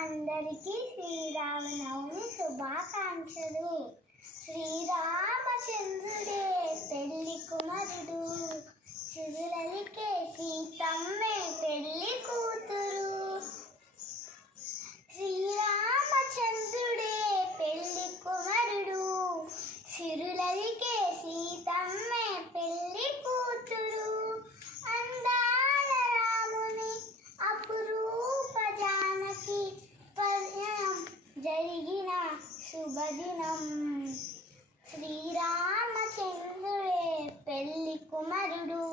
అందరికీ శ్రీరామనవమి శుభాకాంక్షలు. శ్రీరామచంద్రుడే పెళ్లి కుమారుడు, సిరులలికే సీతమ్మే పెళ్లి కూతురు. శ్రీరామచంద్రుడే పెళ్లి కుమారుడు, సిరులలికే సీతమ్మే పెళ్లి కూతురు. అందాల రాముని అపురూప జానకి పరిణయం జరిగిన శుభదినం. శ్రీరామచంద్రుడే పెళ్లి కుమారుడు,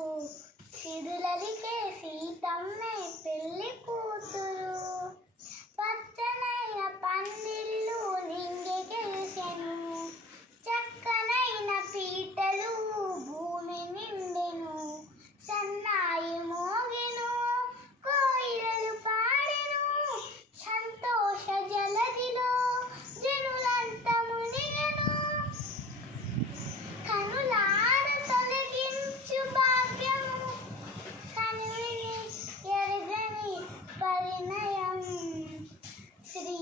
సిరులలికే సీతమ్మే పెళ్లి కూతురు. పచ్చనైన పందిళ్ళు నింగికెలిసెను, చక్కనైన పీటలు భూమి నిండెను. సన్నాయి మోగెను, కోయిలలు పాడెను, సంతోష జలదిలో జనులంత మునిగెను. కనులార తొలగించు భాగ్యము, కనువిని ఎరగని పరిణయం. శ్రీ